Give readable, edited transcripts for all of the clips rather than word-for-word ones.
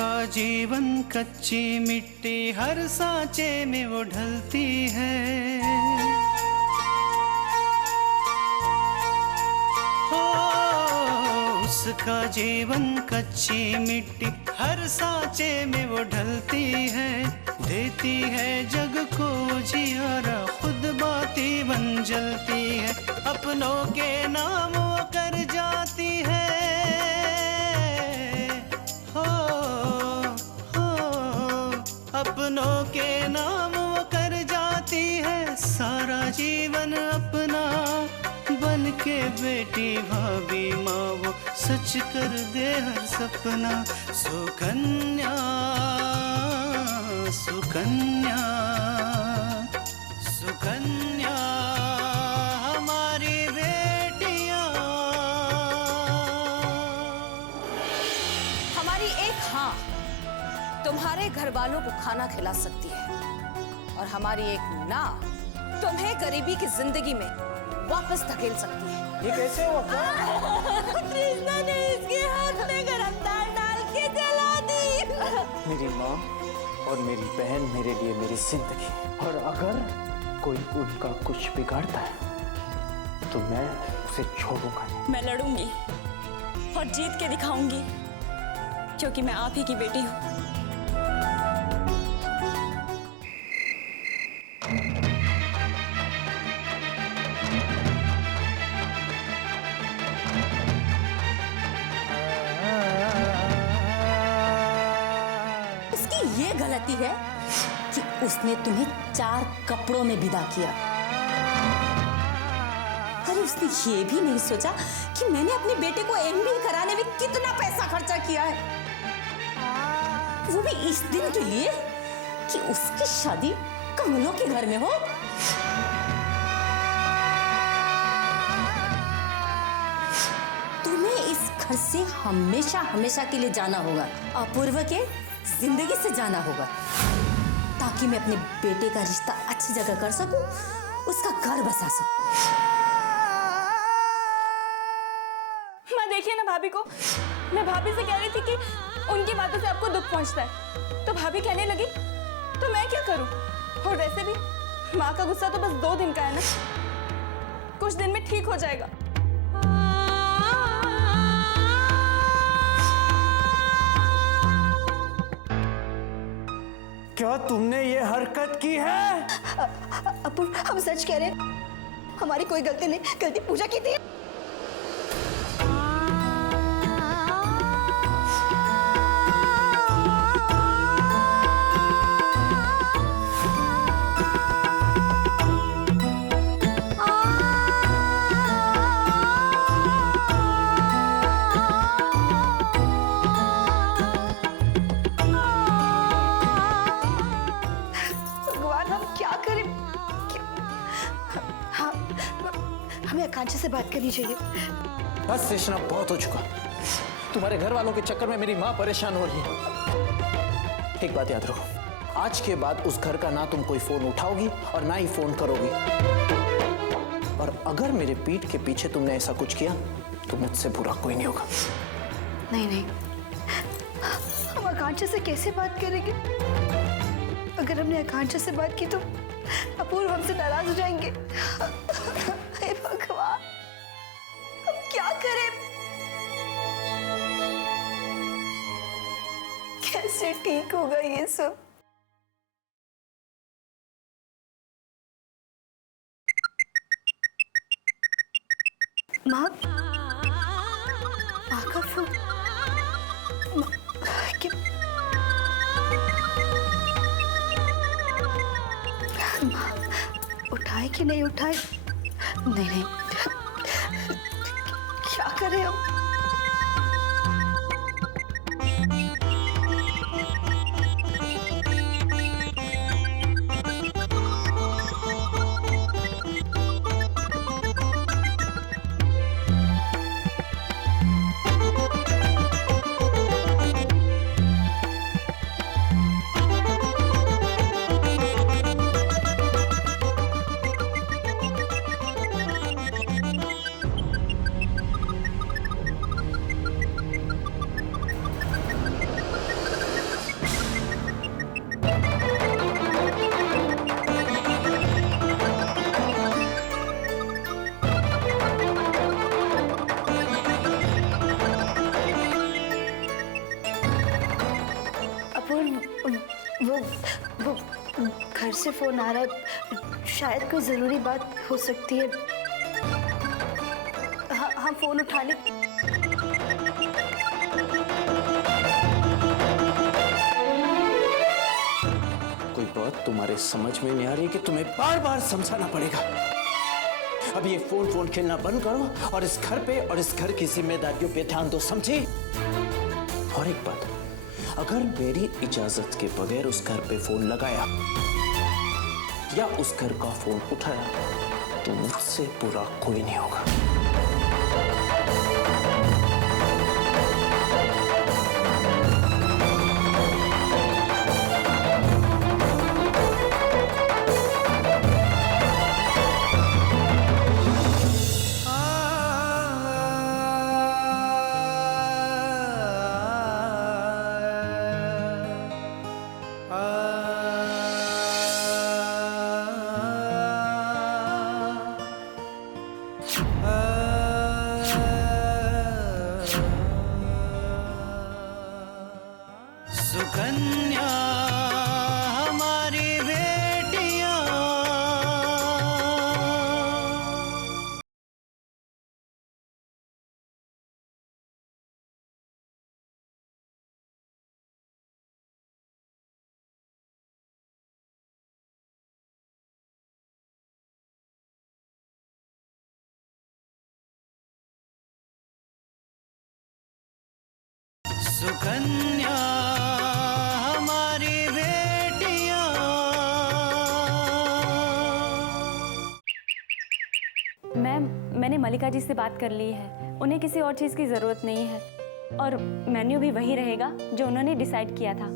उसका जीवन कच्ची मिट्टी हर सांचे में वो ढलती है। हो उसका जीवन कच्ची मिट्टी हर सांचे में वो ढलती है। देती है जग को जियारा, खुद बाती बन जलती है। अपनों के नाम वो कर जाती है। हो अपनों के नाम वो कर जाती है। सारा जीवन अपना बन के बेटी भाभी माँ वो सच कर दे हर सपना। सुकन्या सुकन्या सुकन्या हमारी बेटियां। हमारी एक हाँ तुम्हारे घर वालों को खाना खिला सकती है, और हमारी एक ना तुम्हें गरीबी की जिंदगी में वापस धकेल सकती है। ये कैसे हुआ? कृष्णा ने इसके हाथ में गरम दाल डाल के जला दी। मेरी माँ और मेरी बहन मेरे लिए मेरी जिंदगी, और अगर कोई उनका कुछ बिगाड़ता है तो मैं उसे छोड़ूंगा। मैं लड़ूंगी और जीत के दिखाऊंगी, क्योंकि मैं आप ही की बेटी हूँ। उसकी ये गलती है कि उसने तुम्हें 4 कपड़ों में विदा किया। अरे उसने ये भी नहीं सोचा कि मैंने अपने बेटे को एमबीए कराने में कितना पैसा खर्चा किया है, वो भी इस दिन के लिए कि उसकी शादी कमलों के घर में हो। तुम्हें इस घर से हमेशा हमेशा के लिए जाना होगा, अपूर्व के जिंदगी से जाना होगा, ताकि मैं अपने बेटे का रिश्ता अच्छी जगह कर सकूं, उसका घर बसा सकूं। माँ देखिए ना भाभी को, मैं भाभी से कह रही थी कि उनकी बातों से आपको दुख पहुंचता है, तो भाभी कहने लगी तो मैं क्या करूं? और वैसे भी माँ का गुस्सा तो बस 2 दिन का है ना, कुछ दिन में ठीक हो जाएगा। क्या तुमने ये हरकत की है? अपूर्व, हम सच कह रहे हैं, हमारी कोई गलती नहीं, गलती पूजा की थी। हमें आकांक्षा से बात करनी चाहिए। बस कृष्णा, बहुत हो चुका। तुम्हारे घर वालों के चक्कर में मेरी माँ परेशान हो रही है। एक बात याद रखो, आज के बाद उस घर का ना तुम कोई फोन उठाओगी और ना ही फोन करोगी। और अगर मेरे पीठ के पीछे तुमने ऐसा कुछ किया तो मुझसे बुरा कोई नहीं होगा। नहीं नहीं, हम आकांक्षा से कैसे बात करेंगे? अगर हमने आकांक्षा से बात की तो अपूर्व हमसे नाराज हो जाएंगे। हे भगवान, हम क्या करें? कैसे ठीक होगा ये सब? माँ, माँ का फोन। उठाए कि नहीं उठाए? नहीं नहीं, क्या करें अब? अपूर्व वो घर से फोन आ रहा है, शायद कोई जरूरी बात हो सकती है। हाँ हाँ, फोन उठा ले। कोई बात तुम्हारे समझ में नहीं आ रही कि तुम्हें बार बार समझाना पड़ेगा। अब ये फोन खेलना बंद करो और इस घर पे और इस घर की जिम्मेदारियों पे ध्यान दो, समझे? और एक बात, अगर मेरी इजाजत के बगैर उस घर पे फोन लगाया या उस घर का फोन उठाया तो मुझसे बुरा कोई नहीं होगा। सुकन्या हमारी बेटियां, सुकन्या हमारी बेटियां। मैंने मलिका जी से बात कर ली है, उन्हें किसी और चीज़ की ज़रूरत नहीं है और मेन्यू भी वही रहेगा जो उन्होंने डिसाइड किया था।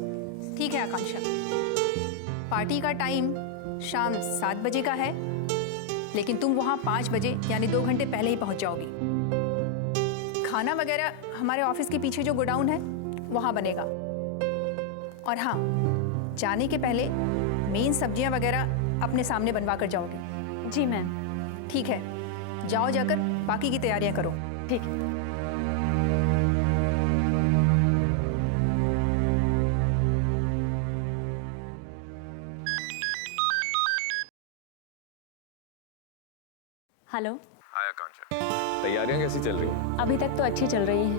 ठीक है आकांक्षा, पार्टी का टाइम शाम 7 बजे का है, लेकिन तुम वहाँ 5 बजे यानी 2 घंटे पहले ही पहुँच जाओगी। खाना वगैरह हमारे ऑफिस के पीछे जो गोडाउन है वहाँ बनेगा। और हाँ, जाने के पहले मेन सब्जियाँ वगैरह अपने सामने बनवा कर जाओगे। जी मैम। ठीक है, जाओ, जाकर बाकी की तैयारियाँ करो। ठीक है। हेलो। हाय आकांक्षा, तैयारियां कैसी चल रही हैं? अभी तक तो अच्छी चल रही हैं,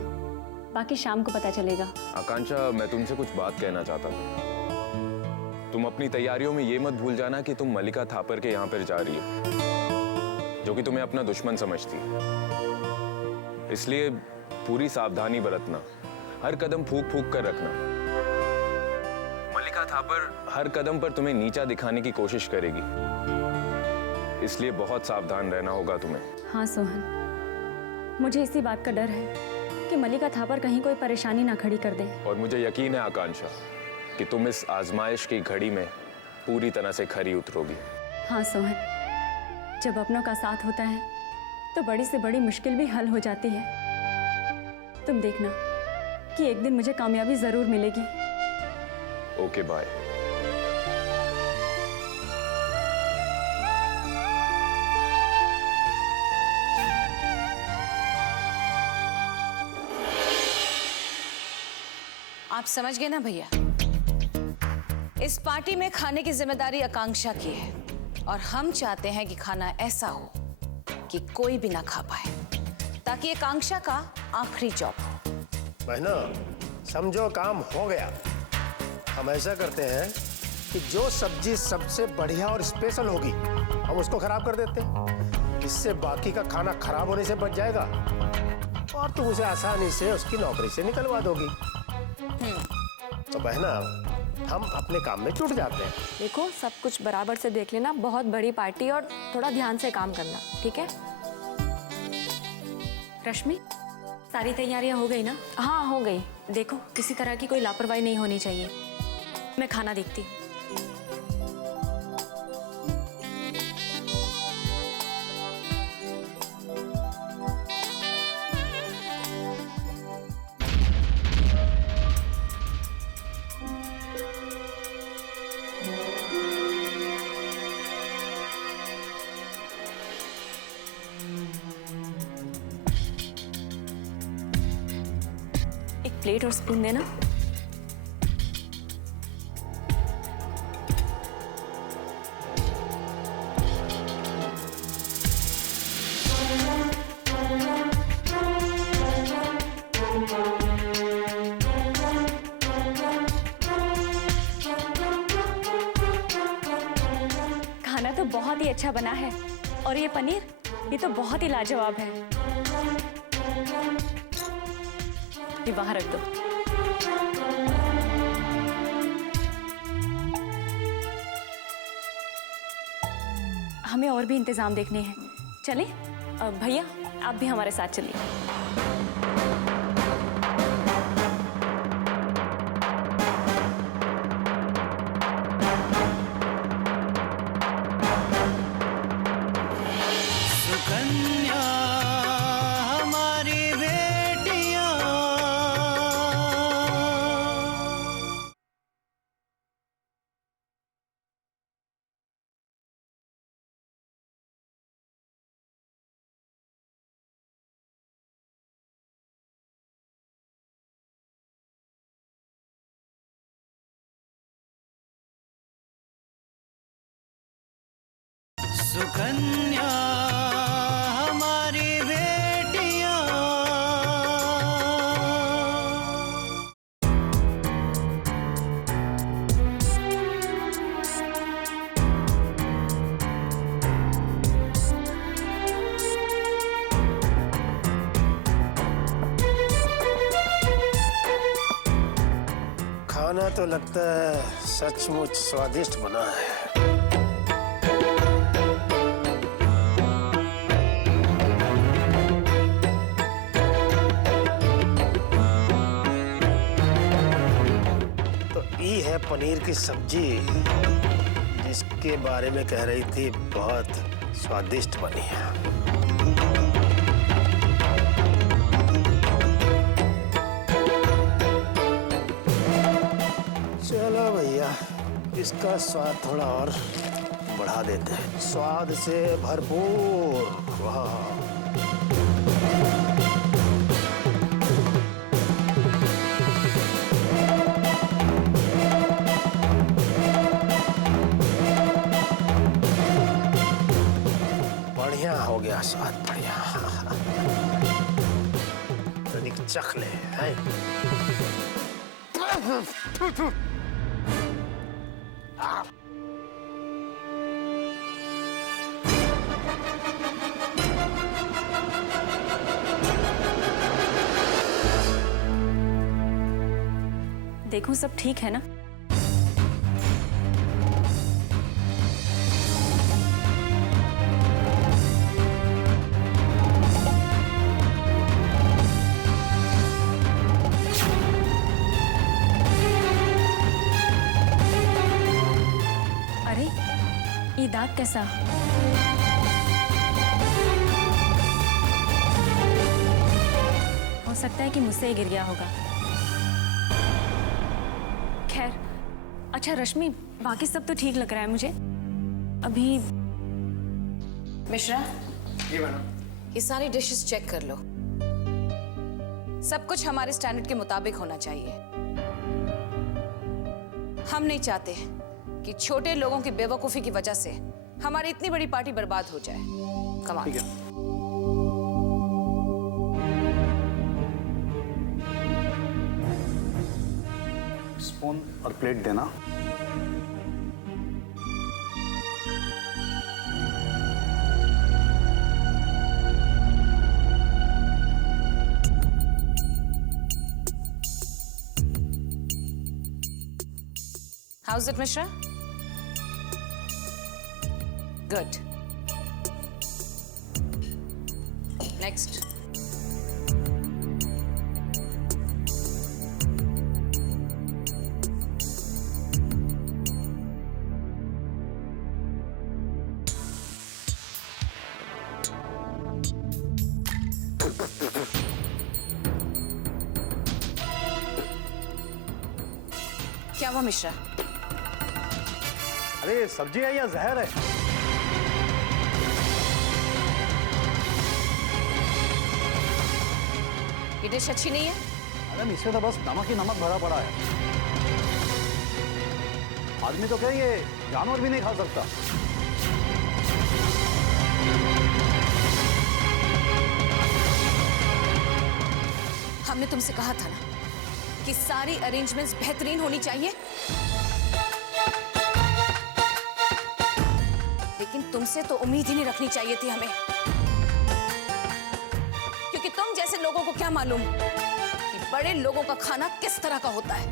बाकी शाम को पता चलेगा। आकांक्षा, मैं तुमसे कुछ बात कहना चाहता था। तुम अपनी तैयारियों में ये मत भूल जाना कि तुम मलिका थापर के यहाँ पर जा रही हो, जो कि तुम्हें अपना दुश्मन समझती है। इसलिए पूरी सावधानी बरतना, हर कदम फूंक फूंक कर रखना। मलिका थापर हर कदम पर तुम्हें नीचा दिखाने की कोशिश करेगी, इसलिए बहुत सावधान रहना होगा तुम्हें। हाँ सोहन, मुझे इसी बात का डर है कि मलिका थापर कहीं कोई परेशानी ना खड़ी कर दे। और मुझे यकीन है आकांक्षा कि तुम इस आजमाइश की घड़ी में पूरी तरह से खरी उतरोगी। हाँ सोहन, जब अपनों का साथ होता है तो बड़ी से बड़ी मुश्किल भी हल हो जाती है। तुम देखना कि एक दिन मुझे कामयाबी जरूर मिलेगी। Okay, bye. आप समझ गए ना भैया, इस पार्टी में खाने की जिम्मेदारी आकांक्षा की है और हम चाहते हैं कि खाना ऐसा हो कि कोई भी ना खा पाए, ताकि आकांक्षा का आखिरी जॉब हो। बहना, समझो काम हो गया। हम ऐसा करते हैं कि जो सब्जी सबसे बढ़िया और स्पेशल होगी हम उसको खराब कर देते हैं। इससे बाकी का खाना खराब होने से बच जाएगा और तुम उसे आसानी से उसकी नौकरी से निकलवा दोगी। तो बहना, हम अपने काम में जुट जाते हैं। देखो, सब कुछ बराबर से देख लेना, बहुत बड़ी पार्टी और थोड़ा ध्यान से काम करना, ठीक है? रश्मि, सारी तैयारियां हो गई ना? हाँ, हो गई। देखो, किसी तरह की कोई लापरवाही नहीं होनी चाहिए। मैं खाना देखती हूँ। एक प्लेट और स्पून देना। बहुत ही अच्छा बना है। और ये पनीर, ये तो बहुत ही लाजवाब है। ये बाहर रख दो। हमें और भी इंतजाम देखने हैं। चलें? भैया आप भी हमारे साथ चलिए। सुकन्या हमारी बेटियां, सुकन्या हमारी बेटियां। खाना तो लगता है सचमुच स्वादिष्ट बना है। ये है पनीर की सब्जी जिसके बारे में कह रही थी बहुत स्वादिष्ट बनी है। चलो भैया, इसका स्वाद थोड़ा और बढ़ा देते हैं। स्वाद से भरपूर। वाह, हो गया स्वाद, बढ़िया। तनिक चख ले है। देखो सब ठीक है ना? ये दाग कैसा? हो सकता है कि मुझसे ही गिर गया होगा। खैर, अच्छा रश्मि, बाकी सब तो ठीक लग रहा है मुझे। अभी मिश्रा, जी मैडम। ये सारी डिशेस चेक कर लो। सब कुछ हमारे स्टैंडर्ड के मुताबिक होना चाहिए। हम नहीं चाहते कि छोटे लोगों की बेवकूफी की वजह से हमारी इतनी बड़ी पार्टी बर्बाद हो जाए। कमाल। ठीक है। स्पून और प्लेट देना। How's it, Mishra? Good. Next. क्या हुआ मिश्रा? अरे सब्जी है या जहर है? ये डिश अच्छी नहीं है? मैडम इसमें तो बस नमक ही नमक भरा पड़ा है। आदमी तो क्या ये जानवर भी नहीं खा सकता। हमने तुमसे कहा था ना कि सारी अरेंजमेंट्स बेहतरीन होनी चाहिए, लेकिन तुमसे तो उम्मीद ही नहीं रखनी चाहिए थी हमें, क्योंकि तुम जैसे लोगों को क्या मालूम कि बड़े लोगों का खाना किस तरह का होता है।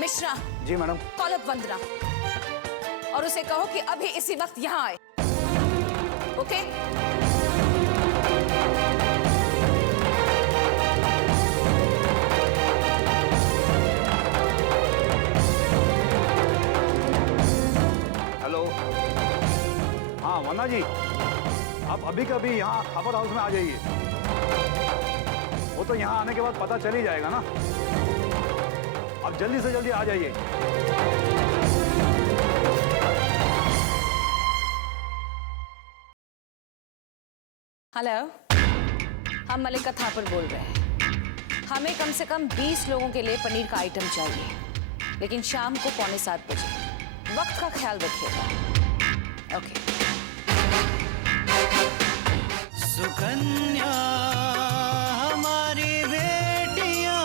मिश्रा। जी मैडम। कॉल अप वंदना और उसे कहो कि अभी इसी वक्त यहां आए। ओके? हेलो। हाँ वंदना जी, आप अभी कभी यहाँ थापर हाउस में आ जाइए। वो तो यहाँ आने के बाद पता चल ही जाएगा ना। आप जल्दी से जल्दी आ जाइए। हेलो, हम मलिका थापर बोल रहे हैं। हमें कम से कम 20 लोगों के लिए पनीर का आइटम चाहिए, लेकिन शाम को 6:45 बजे। वक्त का ख्याल रखिएगा। ओके। सुकन्या हमारी बेटियां।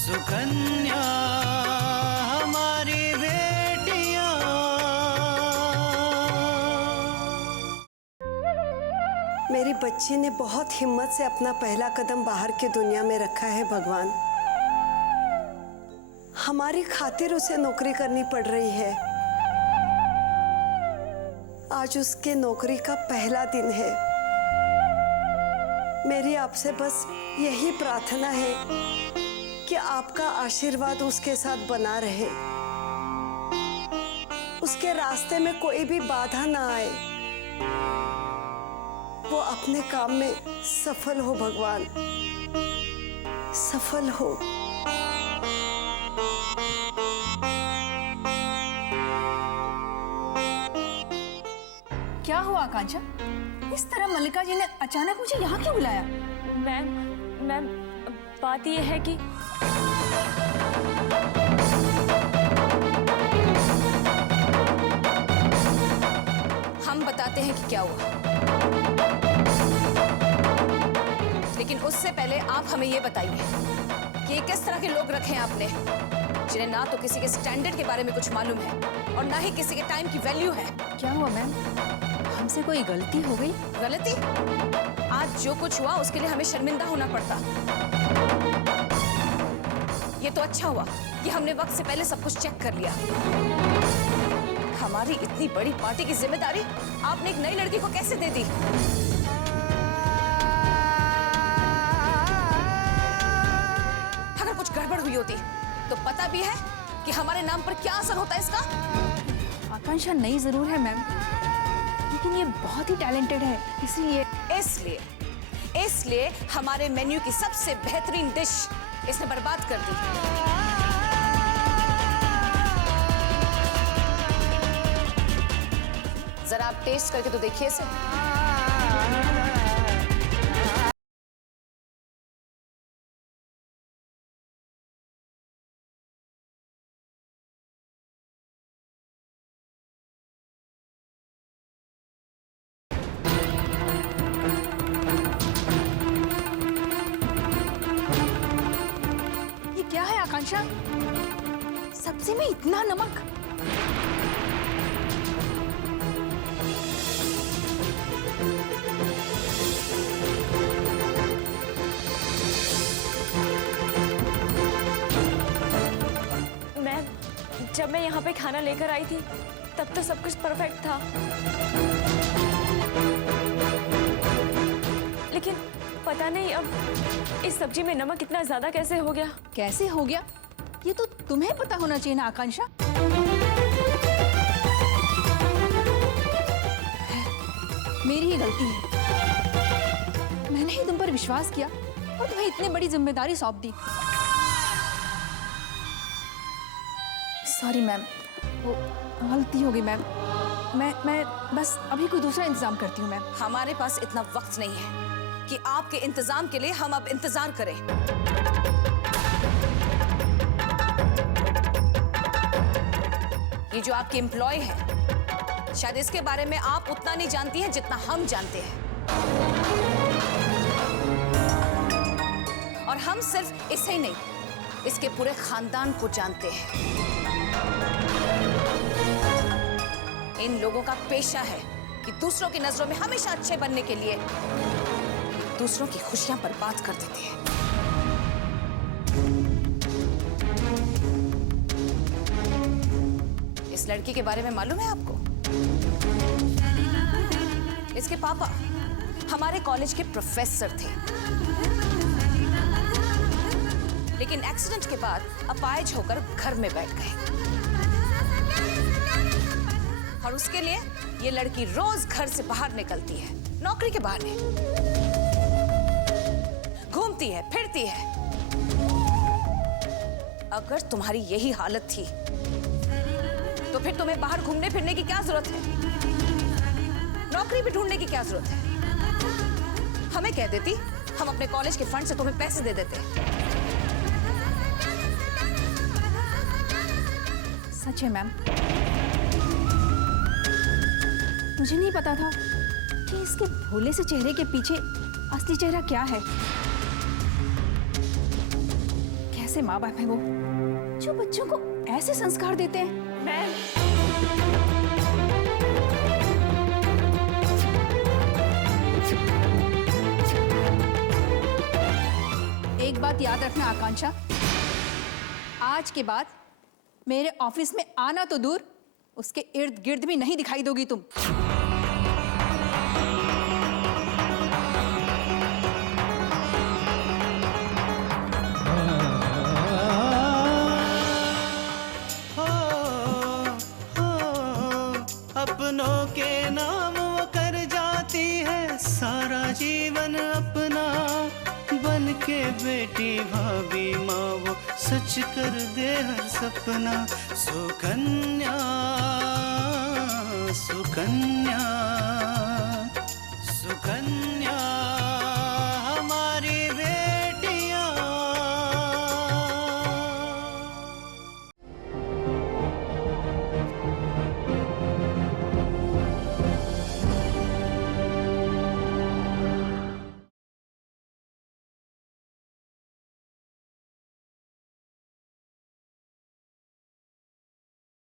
सुकन्या हमारी बेटियां। मेरी बच्ची ने बहुत हिम्मत से अपना पहला कदम बाहर की दुनिया में रखा है भगवान। हमारी खातिर उसे नौकरी करनी पड़ रही है। आज उसके नौकरी का पहला दिन है। मेरी आपसे बस यही प्रार्थना है कि आपका आशीर्वाद उसके साथ बना रहे, उसके रास्ते में कोई भी बाधा ना आए, वो अपने काम में सफल हो भगवान, सफल हो। क्या हुआ आकांक्षा? इस तरह मल्लिका जी ने अचानक मुझे यहाँ क्यों बुलाया? मैम बात यह है कि हम बताते हैं कि क्या हुआ, लेकिन उससे पहले आप हमें ये बताइए कि ये किस तरह के लोग रखे हैं आपने, जिन्हें ना तो किसी के स्टैंडर्ड के बारे में कुछ मालूम है और ना ही किसी के टाइम की वैल्यू है। क्या हुआ मैम? हमसे कोई गलती हो गई? गलती? आज जो कुछ हुआ उसके लिए हमें शर्मिंदा होना पड़ता। ये तो अच्छा हुआ कि हमने वक्त से पहले सब कुछ चेक कर लिया। हमारी इतनी बड़ी पार्टी की जिम्मेदारी आपने एक नई लड़की को कैसे दे दी? अगर कुछ गड़बड़ हुई होती तो पता भी है कि हमारे नाम पर क्या असर होता है इसका। आकांक्षा नई जरूर है मैम, लेकिन ये बहुत ही टैलेंटेड है, इसलिए हमारे मेन्यू की सबसे बेहतरीन डिश इसने बर्बाद कर दी। जरा आप टेस्ट करके तो देखिए इसे। ये क्या है आकांक्षा? सब्जी में इतना नमक? जब मैं यहाँ पे खाना लेकर आई थी तब तो सब कुछ परफेक्ट था, लेकिन पता नहीं अब इस सब्जी में नमक इतना ज्यादा कैसे हो गया। कैसे हो गया ये तो तुम्हें पता होना चाहिए ना आकांक्षा। मेरी ही गलती है, मैंने ही तुम पर विश्वास किया और तुम्हें इतनी बड़ी जिम्मेदारी सौंप दी। सॉरी मैम, वो गलती हो गई मैम। मैं बस अभी कोई दूसरा इंतजाम करती हूँ मैम। हमारे पास इतना वक्त नहीं है कि आपके इंतजाम के लिए हम अब इंतजार करें। ये जो आपके एम्प्लॉय है, शायद इसके बारे में आप उतना नहीं जानती हैं जितना हम जानते हैं। और हम सिर्फ इसे ही नहीं, इसके पूरे खानदान को जानते हैं। इन लोगों का पेशा है कि दूसरों की नजरों में हमेशा अच्छे बनने के लिए दूसरों की खुशियां बर्बाद कर देते हैं। इस लड़की के बारे में मालूम है आपको? इसके पापा हमारे कॉलेज के प्रोफेसर थे, लेकिन एक्सीडेंट के बाद अपाहिज होकर घर में बैठ गए। और उसके लिए ये लड़की रोज घर से बाहर निकलती है, नौकरी के बहाने घूमती है, फिरती है। अगर तुम्हारी यही हालत थी तो फिर तुम्हें बाहर घूमने फिरने की क्या जरूरत है? नौकरी भी ढूंढने की क्या जरूरत है? हमें कह देती, हम अपने कॉलेज के फंड से तुम्हें पैसे दे देते। सच है मैम, मुझे नहीं पता था कि इसके भोले से चेहरे के पीछे असली चेहरा क्या है। कैसे माँ बाप है वो जो बच्चों को ऐसे संस्कार देते हैं। मैम, एक बात याद रखना आकांक्षा, आज के बाद मेरे ऑफिस में आना तो दूर, उसके इर्द गिर्द भी नहीं दिखाई दोगी तुम। अपनों के नाम वो कर जाती है सारा जीवन अपना, बन के बेटी भाभी माँ वो सच कर दे हर सपना। सुकन्या सुकन्या सुकन्या